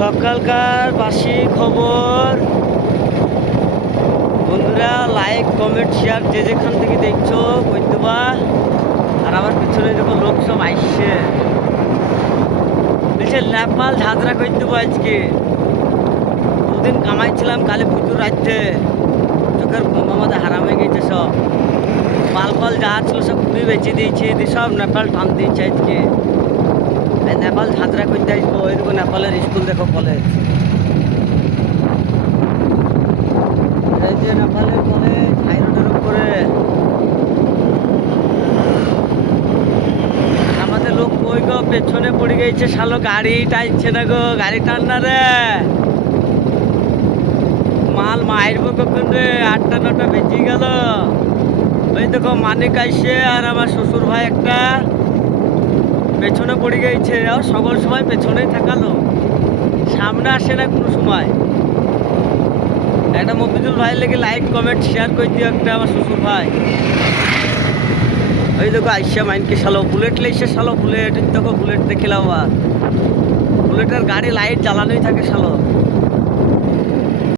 সকালকার বাসি খবর। বন্ধুরা, লাইক কমেন্ট শেয়ার যে যেখান থেকে দেখছো করতে বা। আর আমার পিছনে দেখো লোক সব আইসছে, বলছে নেপাল ঝাঁঝরা করে দেবো আজকে। দুদিন কামাইছিলাম কালী পুজোর রাত্রে, চোখের ঘুম আমাদের হারাম হয়ে গেছে। সব পাল পাল যা ছিল সব পুরি বেঁচে দিয়েছে, দিয়ে সব নেপাল টান দিয়েছে আজকে। নেপাল ঝাঁঝরা করতে আসবো। ওই দেখো নেপালের স্কুল, দেখো কলেজ, এই যে নেপালের কলেজ হাই রোডের উপরে। আমাদের লোক কই গো, পেছনে পড়ে গেছে। শালো গাড়ি টানছে না গো, গাড়ি টান না রে। মাল মারবো কখন রে? 8টা 9টা বেজে গেল। ওই দেখো মানিক আইসে আর আমার শ্বশুর ভাই একটা পেছনে পড়ে গেছে। আর সকল সময় পেছনেই থাকালো, সামনে আসে না কোনো সময়। একটা মফিজুল ভাই লেগে লাইক কমেন্ট শেয়ার করে দিও একটা, আমার শ্বশুর ভাই। ওই দেখো আইসা মাইনকে শালো বুলেট লেগছে। শালো বুলেট দেখো, বুলেট দেখে লাও। বুলেটের গাড়ি লাইট জ্বালানোই থাকে শালো।